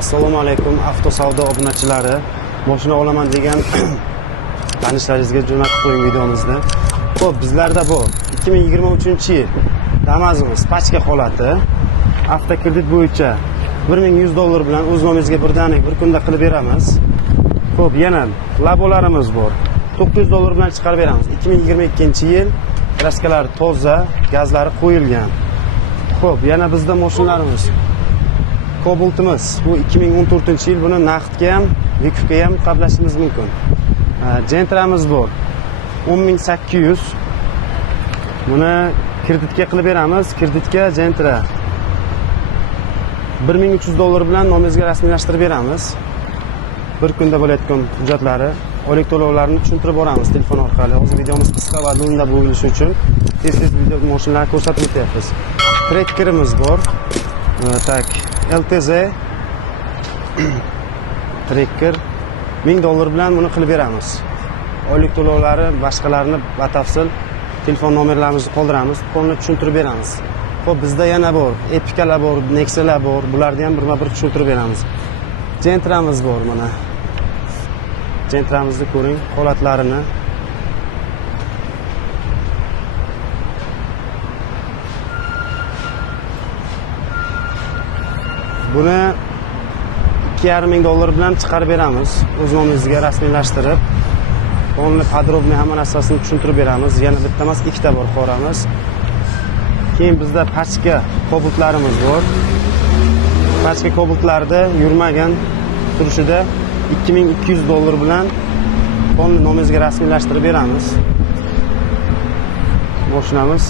Assalomu alaykum avtosavdo obunachilari. Mashina olaman degan tanishlaringizga jo'natib qo'ying videomizni. Xo'p, bizlarda bu 2023-yil Damas'imiz pachka holati. Avtokredit bo'yicha $1100 bilan o'z nomingizga birdaniga bir kunda qilib beramiz. Xo'p, yana labolarimiz bor. $900 bilan chiqarib beramiz. 2022-yil kraskalari toza, gazlari qo'yilgan. Xo'p, yana bizda mashinalarimiz Cobalt'imiz bu 2014-yil, buni naqdga ham, yukga ham qablashimiz mumkin. Gentra'miz bor 10800. Buni kreditga qilib beramiz. Kreditga Gentra $1300 bilan nomingizga rasmiylashtirib beramiz. Bir kunda bo'layotgan hujjatlari, oylik to'lovlarini tushuntirib boramiz telefon orqali. Hozir videomiz qisqa va lo'nda bo'lishi uchun tez-tez video mashinalarni ko'rsatib o'tyapmiz. Trekkerimiz bor. Tak, LTZ Trekker $1000 bilan buni qilib beramiz. Oylik to'lovlari, boshqalarini batafsil telefon nomerlarimizni qoldiramiz, qo'lni tushuntirib beramiz. Xo'p, bizda yana bor, Epicalar bor, Nexalar bor, bularni ham birma-bir tushuntirib beramiz. Gentra'miz bor mana. Gentra'mizni ko'ring, holatlarini. Buni $2500 bilan chiqarib beramiz. O'z nomingizga rasmiylashtirib, uni podrobniy hamma narsasini tushuntirib beramiz. Yana bitta emas, ikkita bor qoramiz. Keyin bizda pachka Cobalt'larimiz bor. Pachka Cobalt'larda yurmagan turishida $2200 bilan uni nomingizga rasmiylashtirib beramiz. Mashinamiz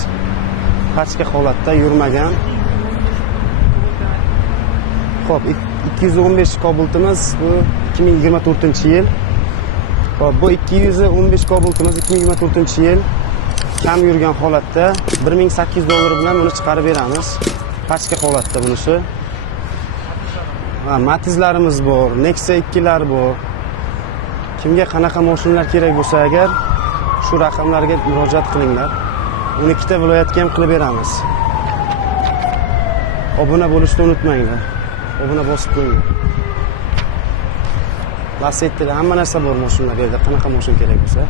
pachka holatda yurmagan. Xo'p, 215 Cobalt'imiz bu 2024-yil. Xo'p, bu 215 Cobalt'imiz 2024-yil kam yurgan holatda $1800 bilan uni chiqarib beramiz. Pachka holatda bunisi. Matizlarimiz bor, Nexa 2lar bor. Kimga qanaqa mashinalar kerak bo'lsa agar shu raqamlarga murojaat qilinglar. 12 ta viloyatga ham qilib beramiz. Obuna bo'lishni unutmanglar. Obuna bosib qo'ying. Lasettilar, hamma narsa bor mashinalarda, qanaqa mashina kerak bo'lsa.